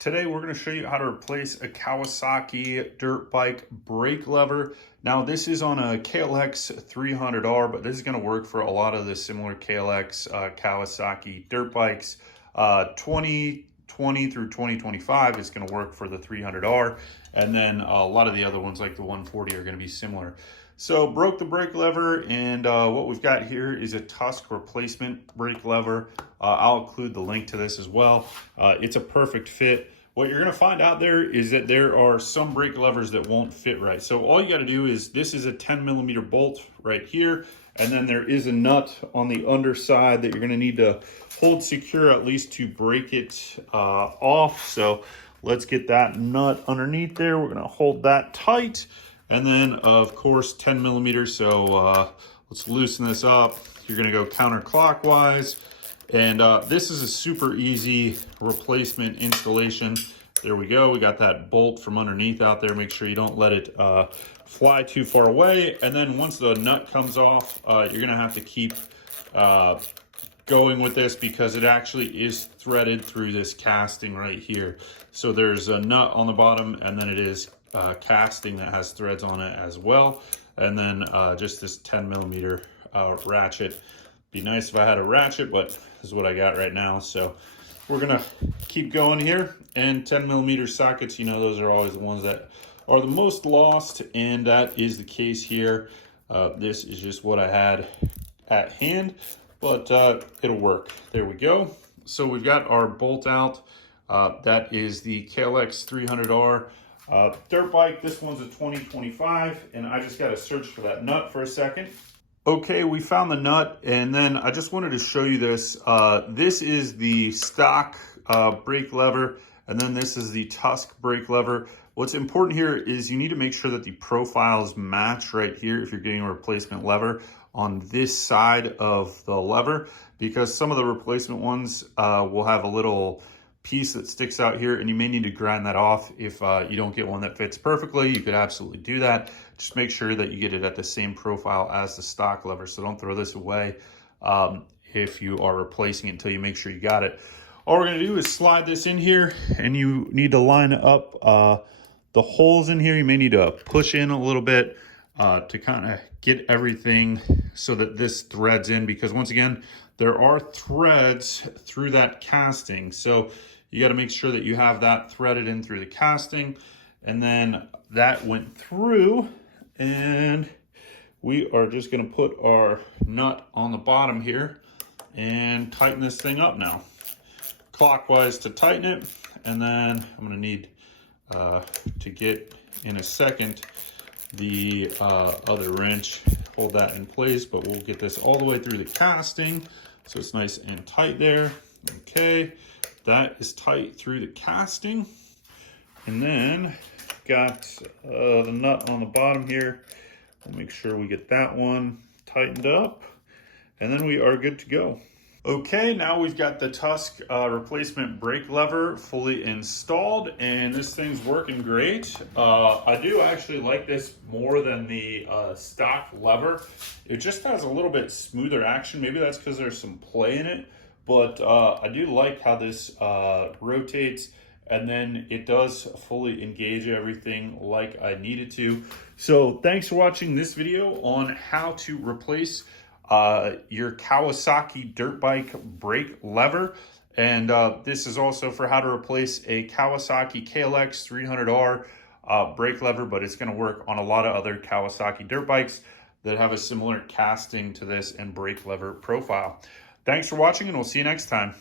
Today we're going to show you how to replace a Kawasaki Dirt Bike brake lever. Now this is on a KLX 300R, but this is going to work for a lot of the similar KLX Kawasaki Dirt Bikes. 2020 through 2025 is going to work for the 300R, and then a lot of the other ones like the 140 are going to be similar. So broke the brake lever, and what we've got here is a Tusk replacement brake lever. I'll include the link to this as well. It's a perfect fit. What you're gonna find out there is that there are some brake levers that won't fit right. So all you gotta do is, this is a 10mm bolt right here, and then there is a nut on the underside that you're gonna need to hold secure at least to break it off. So let's get that nut underneath there. We're gonna hold that tight. And then of course 10mm, so let's loosen this up. You're gonna go counterclockwise. And this is a super easy replacement installation. There we go, we got that bolt from underneath out there. Make sure you don't let it fly too far away. And then once the nut comes off, you're gonna have to keep going with this because it actually is threaded through this casting right here. So there's a nut on the bottom, and then it is casting that has threads on it as well. And then just this 10mm ratchet. Be nice if I had a ratchet, but this is what I got right now. So we're gonna keep going here. And 10mm sockets, you know, those are always the ones that are the most lost, and that is the case here. This is just what I had at hand, but it'll work. There we go. So we've got our bolt out. That is the KLX 300R dirt bike. This one's a 2025, and I just gotta search for that nut for a second. Okay, we found the nut, and then I just wanted to show you this. This is the stock brake lever, and then this is the Tusk brake lever. What's important here is you need to make sure that the profiles match right here if you're getting a replacement lever on this side of the lever, because some of the replacement ones will have a little piece that sticks out here, and you may need to grind that off. If you don't get one that fits perfectly, you could absolutely do that. Just make sure that you get it at the same profile as the stock lever, so don't throw this away if you are replacing it until you make sure you got it. All we're gonna do is slide this in here, and you need to line up the holes in here. You may need to push in a little bit to kind of get everything so that this threads in, because once again, there are threads through that casting. So you got to make sure that you have that threaded in through the casting. And then that went through, and we are just going to put our nut on the bottom here and tighten this thing up now. Clockwise to tighten it. And then I'm going to need to get in a second the other wrench, hold that in place, but we'll get this all the way through the casting so it's nice and tight there. Okay, that is tight through the casting. And then got the nut on the bottom here. We'll make sure we get that one tightened up, and then we are good to go. Okay, now we've got the Tusk replacement brake lever fully installed, and this thing's working great. I do actually like this more than the stock lever. It just has a little bit smoother action. Maybe that's because there's some play in it, but I do like how this rotates, and then it does fully engage everything like I needed to. So thanks for watching this video on how to replace your Kawasaki dirt bike brake lever. And this is also for how to replace a Kawasaki KLX 300R brake lever, but it's going to work on a lot of other Kawasaki dirt bikes that have a similar casting to this and brake lever profile. Thanks for watching, and we'll see you next time.